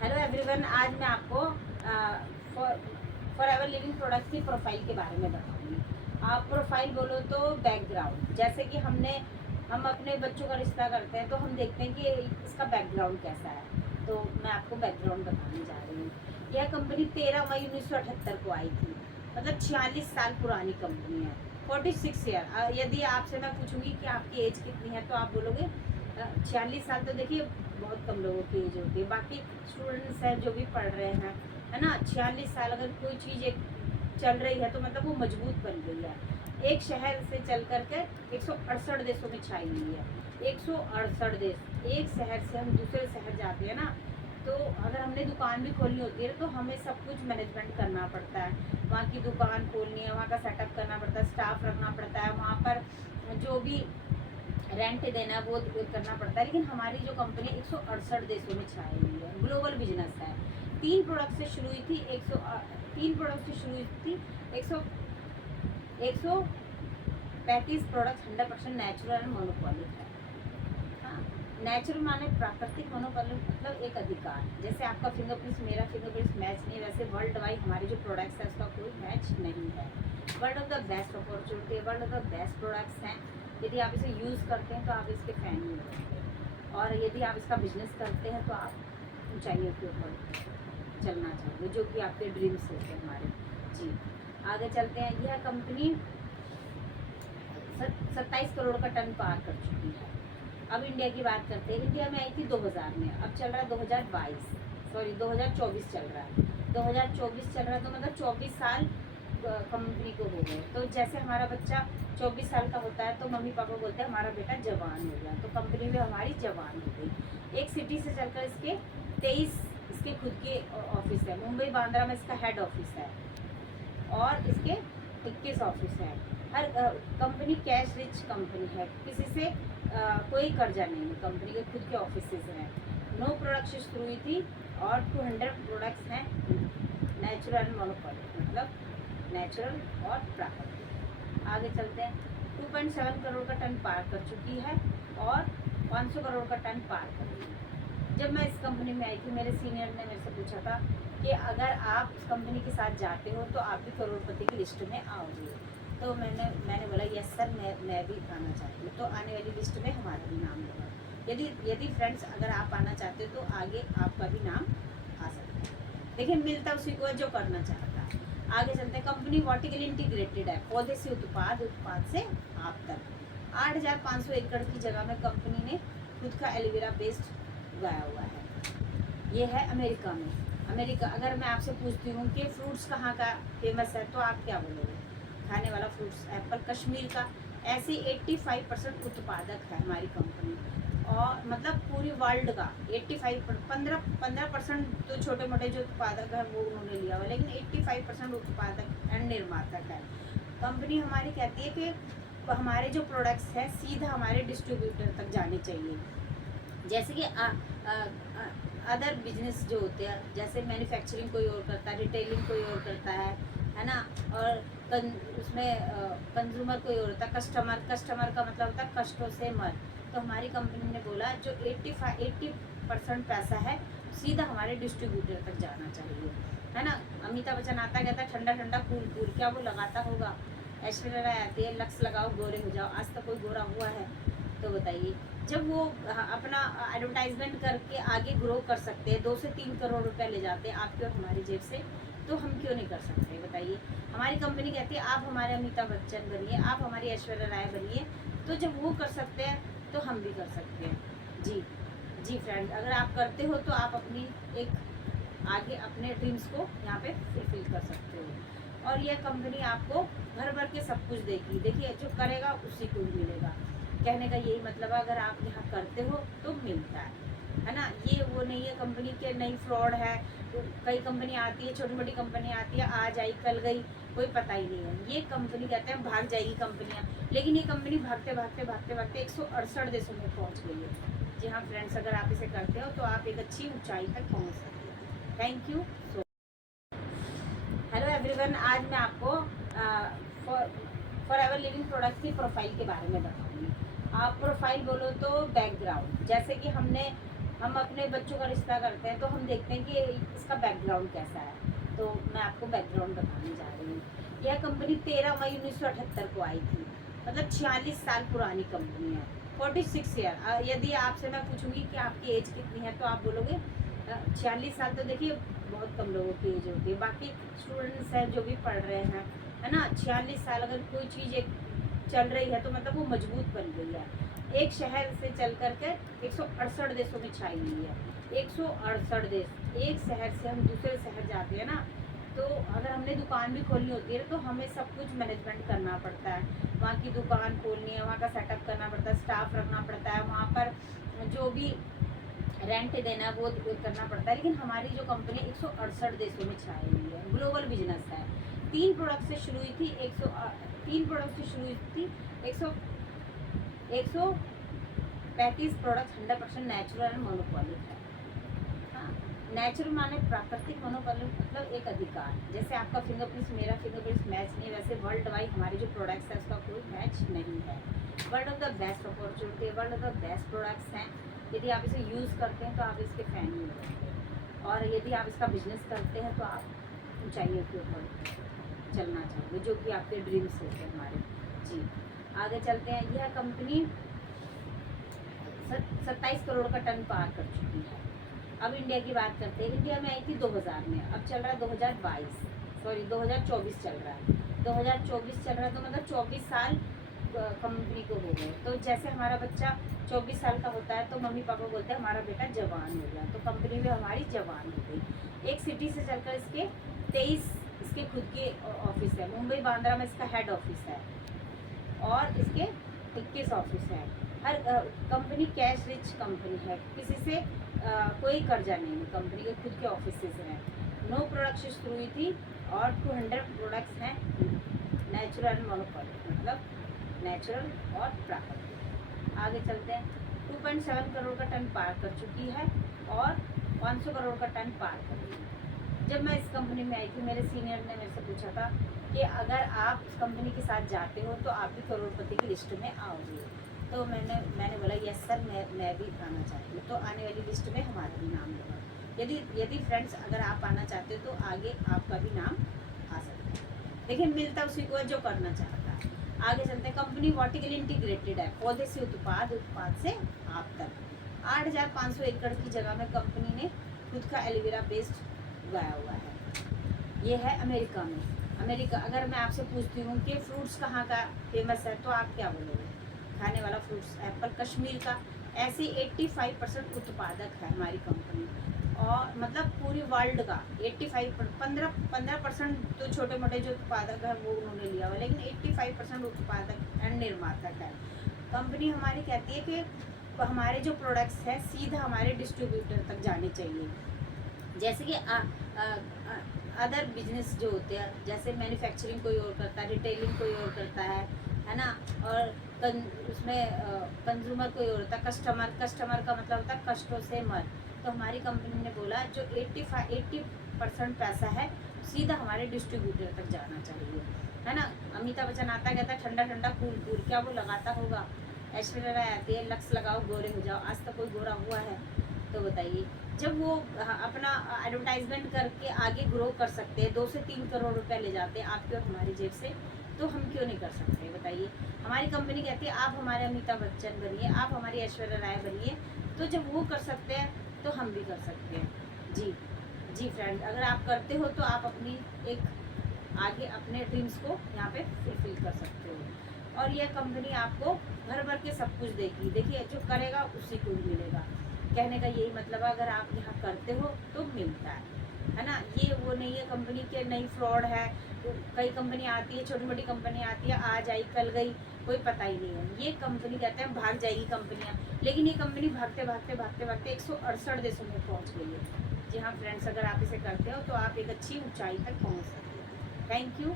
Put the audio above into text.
Hello everyone, आज मैं आपको फॉर एवर लिविंग प्रोडक्ट्स की प्रोफाइल के बारे में बताऊंगी। आप प्रोफाइल बोलो तो बैकग्राउंड, जैसे कि हम अपने बच्चों का रिश्ता करते हैं तो हम देखते हैं कि इसका बैकग्राउंड कैसा है। तो मैं आपको बैकग्राउंड बताने जा रही हूँ। यह कंपनी 13 मई 1978 को आई थी, मतलब 46 साल पुरानी कंपनी है। 46 ईयर। यदि आपसे मैं पूछूंगी कि आपकी एज कितनी है तो आप बोलोगे 46 साल। तो देखिए बहुत कम लोगों की एज होती है। बाकी स्टूडेंट्स हैं जो भी पढ़ रहे हैं, है ना। 46 साल अगर कोई चीज़ एक चल रही है तो मतलब वो मजबूत बन गई है। एक शहर से चल करके 168 देशों में छाई हुई है। 168 देश। एक शहर से हम दूसरे शहर जाते हैं ना, तो अगर हमने दुकान भी खोलनी होती है तो हमें सब कुछ मैनेजमेंट करना पड़ता है। वहाँ की दुकान खोलनी है, वहाँ का सेटअप करना पड़ता है, स्टाफ रखना पड़ता है, वहाँ पर जो भी रेंट देना है वो करना पड़ता है। लेकिन हमारी जो कंपनी 168 देशों में छाई हुई है, ग्लोबल बिजनेस है। 3 प्रोडक्ट से शुरू हुई थी। 135 प्रोडक्ट 100% नेचुरल एंड मोनोपोलिक है। हाँ, नेचुरल माने प्राकृतिक, मोनोपोलिक मतलब एक अधिकार। जैसे आपका फिंगरप्रिंट्स मेरा फिंगरप्रिंट्स मैच नहीं, वैसे वर्ल्ड वाइड हमारे जो प्रोडक्ट्स है उसका कोई मैच नहीं है। World of the best opportunity, world of the best products हैं। यदि आप इसे यूज़ करते हैं तो आप इसके फैन ही होंगे, और यदि आप इसका बिजनेस करते हैं तो आप ऊंचाइयों के ऊपर चलना चाहोगे, जो कि आपके ड्रीम्स होते हैं हमारे। जी, आगे चलते हैं। यह कंपनी 27 करोड़ का टर्न पार कर चुकी है। अब इंडिया की बात करते हैं। इंडिया में आई थी 2000 में, अब चल रहा है 2024 चल रहा है। 2024 चल रहा है तो मतलब 24 साल कंपनी को हो गए। तो जैसे हमारा बच्चा 24 साल का होता है तो मम्मी पापा बोलते हैं हमारा बेटा जवान हो गया, तो कंपनी में हमारी जवान हो गई। एक सिटी से चलकर इसके 23 इसके खुद के ऑफिस है। मुंबई बांद्रा में इसका हेड ऑफिस है और इसके 21 ऑफिस है। हर कंपनी कैश रिच कंपनी है, किसी से कोई कर्जा नहीं है। कंपनी के खुद के ऑफिस हैं। नो प्रोडक्ट से शुरू हुई थी और 200 प्रोडक्ट्स हैं नेचुरल मोनोपोलिक, मतलब नेचुरल और प्राकृतिक। आगे चलते हैं। 2.7 करोड़ का टन पार कर चुकी है और 500 करोड़ का टन पार कर रही है। जब मैं इस कंपनी में आई थी, मेरे सीनियर ने मेरे से पूछा था कि अगर आप इस कंपनी के साथ जाते हो तो आप भी करोड़पति की लिस्ट में आओगे। तो मैंने बोला यस सर, मैं भी आना चाहती हूँ। तो आने वाली लिस्ट में हमारा भी नाम होगा। यदि फ्रेंड्स अगर आप आना चाहते हो तो आगे आपका भी नाम आ सकता है। देखिए, मिलता उसी को है जो करना चाहता है। आगे चलते हैं। कंपनी वर्टिकली इंटीग्रेटेड है, पौधे से उत्पाद, उत्पाद से आप तक। 8500 एकड़ की जगह में कंपनी ने खुद का एलोवेरा पेस्ट उगाया हुआ है। ये है अमेरिका में। अमेरिका, अगर मैं आपसे पूछती हूँ कि फ्रूट्स कहाँ का फेमस है तो आप क्या बोलोगे? खाने वाला फ्रूट्स एप्पल, कश्मीर का। ऐसे 85% उत्पादक है हमारी कंपनी, और मतलब पूरी वर्ल्ड का 85। 15% तो छोटे मोटे जो उत्पादक है वो उन्होंने लिया हुआ, लेकिन 85% उत्पादक एंड निर्मातक है। कंपनी हमारी कहती है कि हमारे जो प्रोडक्ट्स हैं सीधा हमारे डिस्ट्रीब्यूटर तक जाने चाहिए। जैसे कि अदर बिजनेस जो होते हैं, जैसे मैन्युफैक्चरिंग कोई और करता है, रिटेलिंग कोई और करता है ना। और उसमें कंज्यूमर कोई और होता है, कस्टमर का मतलब होता है कष्टों से मर। तो हमारी कंपनी ने बोला जो 80% पैसा है सीधा हमारे डिस्ट्रीब्यूटर तक जाना चाहिए, है ना। अमिताभ बच्चन आता कहता है ठंडा ठंडा कूल कूल, क्या वो लगाता होगा? ऐश्वर्या राय आती है लक्स लगाओ गोरे हो जाओ। आज तक कोई गोरा हुआ है? तो बताइए। जब वो अपना एडवर्टाइजमेंट करके आगे ग्रो कर सकते हैं, 2 से 3 करोड़ रुपए ले जाते हैं आपके और हमारी जेब से, तो हम क्यों नहीं कर सकते? बताइए। हमारी कंपनी कहती है आप हमारे अमिताभ बच्चन बनिए, आप हमारी ऐश्वर्या राय बनिए। तो जब वो कर सकते हैं तो हम भी कर सकते हैं। जी फ्रेंड, अगर आप करते हो तो आप अपनी एक आगे अपने ड्रीम्स को यहाँ पे फुलफिल कर सकते हो। और यह कंपनी आपको भर भर के सब कुछ देगी। देखिए, जो करेगा उसी को ही मिलेगा। कहने का यही मतलब है, अगर आप यहाँ करते हो तो मिलता है ना। ये वो नहीं है कंपनी के नहीं फ्रॉड है। तो कई कंपनी आती है, छोटी मोटी कंपनी आती है, आज आई कल गई, कोई पता ही नहीं है। ये कंपनी कहते हैं भाग जाएगी कंपनियाँ, लेकिन ये कंपनी भागते भागते भागते भागते 168 देशों में पहुँच गई है। जी हाँ फ्रेंड्स, अगर आप इसे करते हो तो आप एक अच्छी ऊंचाई तक पहुँच सकते हो। Thank you so. Hello everyone, आज मैं आपको फॉर एवर लिविंग प्रोडक्ट्स की प्रोफाइल के बारे में बताऊंगी। आप प्रोफाइल बोलो तो बैकग्राउंड, जैसे कि हमने हम अपने बच्चों का रिश्ता करते हैं तो हम देखते हैं कि इसका बैकग्राउंड कैसा है। तो मैं आपको बैकग्राउंड बताने जा रही हूँ। यह कंपनी 13 मई 1978 को आई थी, मतलब 46 साल पुरानी कंपनी है। 46 ईयर। यदि आपसे मैं पूछूंगी कि आपकी एज कितनी है तो आप बोलोगे 46 साल। तो देखिए बहुत कम लोगों की एज होती है। बाकी स्टूडेंट्स हैं जो भी पढ़ रहे हैं, है ना, 46 साल अगर कोई चीज़ एक चल रही है तो मतलब वो मजबूत बन गई है। एक शहर से चल करके 168 देशों में छाई हुई है। 168 देश। एक शहर से हम दूसरे शहर जाते हैं ना, तो अगर हमने दुकान भी खोलनी होती है तो हमें सब कुछ मैनेजमेंट करना पड़ता है। वहाँ की दुकान खोलनी है, वहाँ का सेटअप करना पड़ता है, स्टाफ रखना पड़ता है, वहाँ पर जो भी रेंट देना है वो करना पड़ता है। लेकिन हमारी जो कंपनी 168 देशों में छाई हुई है, ग्लोबल बिजनेस है। 3 प्रोडक्ट से शुरू हुई थी 3 प्रोडक्ट से शुरू हुई थी 135 प्रोडक्ट 100% नेचुरल एंड मोनोपोलिक है। हाँ, नेचुरल माने प्राकृतिक, मोनोपोलिक मतलब एक अधिकार। जैसे आपका फिंगरप्रिंट्स मेरा फिंगरप्रिंट्स मैच नहीं है, वैसे वर्ल्ड वाइड हमारे जो प्रोडक्ट्स है उसका कोई मैच नहीं है। World of the best opportunity, world of the best products हैं। यदि आप इसे यूज़ करते हैं तो आप इसके फैन ही हो जाएंगे, और यदि आप इसका बिजनेस करते हैं तो आप ऊंचाइयों के ऊपर चलना चाहोगे, जो कि आपके ड्रीम्स होते हैं हमारे। जी, आगे चलते हैं। यह कंपनी 27 करोड़ का टर्न पार कर चुकी है। अब इंडिया की बात करते हैं। इंडिया में आई थी 2000 में, अब चल रहा है 2022, सॉरी 2024 चल रहा है। 2024 चल रहा है तो मतलब 24 साल कंपनी को हो गए। तो जैसे हमारा बच्चा 24 साल का होता है तो मम्मी पापा बोलते हैं हमारा बेटा जवान हो गया, तो कंपनी में हमारी जवान हो गई। एक सिटी से चलकर इसके 23 इसके खुद के ऑफिस है। मुंबई बांद्रा में इसका हेड ऑफिस है और इसके 21 ऑफिस है। हर कंपनी कैश रिच कंपनी है, किसी से कोई कर्जा नहीं है। कंपनी के खुद के ऑफिस हैं। 9 प्रोडक्ट्स शुरू हुई थी और 200 प्रोडक्ट्स हैं नेचुरल मोनोपोलिक, मतलब नेचुरल और प्राकृतिक। आगे चलते हैं। 2.7 करोड़ का टन पार कर चुकी है और 500 करोड़ का टन पार कर रही है। जब मैं इस कंपनी में आई थी, मेरे सीनियर ने मेरे से पूछा था कि अगर आप इस कंपनी के साथ जाते हो तो आप भी करोड़पति की लिस्ट में आओगे। तो मैंने बोला यस सर, मैं भी आना चाहती हूँ। तो आने वाली लिस्ट में हमारा भी नाम होगा। यदि फ्रेंड्स अगर आप आना चाहते हो तो आगे आपका भी नाम आ सकता है। देखिए मिलता उसी को है जो करना चाहता है। आगे चलते हैं। कंपनी वर्टिकली इंटीग्रेटेड है, पौधे से उत्पाद, उत्पाद से आप तक। 8500 एकड़ की जगह में कंपनी ने खुद का एलोवेरा पेस्ट उगाया हुआ है। ये है अमेरिका में। अमेरिका, अगर मैं आपसे पूछती हूँ कि फ्रूट्स कहाँ का फेमस है तो आप क्या बोलोगे? खाने वाला फ्रूट्स एप्पल, कश्मीर का। ऐसे 85% उत्पादक है हमारी कंपनी, और मतलब पूरी वर्ल्ड का 85 15% तो छोटे मोटे जो उत्पादक है वो उन्होंने लिया हुआ, लेकिन 85% उत्पादक एंड निर्मातक है। कंपनी हमारी कहती है कि हमारे जो प्रोडक्ट्स हैं सीधा हमारे डिस्ट्रीब्यूटर तक जाने चाहिए। जैसे कि अदर बिजनेस जो होते हैं, जैसे मैन्युफैक्चरिंग कोई और करता है, रिटेलिंग कोई और करता है ना, और उसमें कंज्यूमर कोई और होता है, कस्टमर का मतलब होता है कष्टों से मर। तो हमारी कंपनी ने बोला जो 80% पैसा है सीधा हमारे डिस्ट्रीब्यूटर तक जाना चाहिए, है ना। अमिताभ बच्चन आता कहता है ठंडा ठंडा कूल कूल, क्या वो लगाता होगा? ऐश्वर्या राय आती है लक्स लगाओ गोरे हो जाओ। आज तक कोई गोरा हुआ है? तो बताइए। जब वो अपना एडवर्टाइजमेंट करके आगे ग्रो कर सकते हैं, 2 से 3 करोड़ रुपए ले जाते हैं आपके और हमारी जेब से, तो हम क्यों नहीं कर सकते? बताइए। हमारी कंपनी कहती है आप हमारे अमिताभ बच्चन बनिए, आप हमारी ऐश्वर्या राय बनिए। तो जब वो कर सकते हैं तो हम भी कर सकते हैं। जी फ्रेंड, अगर आप करते हो तो आप अपनी एक आगे अपने ड्रीम्स को यहाँ पे फुलफिल कर सकते हो। और यह कंपनी आपको भर भर के सब कुछ देगी। देखिए जो करेगा उसी को ही मिलेगा। कहने का यही मतलब है, अगर आप यहाँ करते हो तो मिलता है ना। ये वो नहीं है कंपनी के नई फ्रॉड है। तो कई कंपनी आती है, छोटी मोटी कंपनी आती है, आज आई कल गई, कोई पता ही नहीं है। ये कंपनी कहते हैं भाग जाएगी कंपनियाँ, लेकिन ये कंपनी भागते भागते भागते भागते 168 देशों में पहुँच गई है। जी हाँ फ्रेंड्स, अगर आप इसे करते हो तो आप एक अच्छी ऊंचाई तक पहुँच सकते हो। Thank you.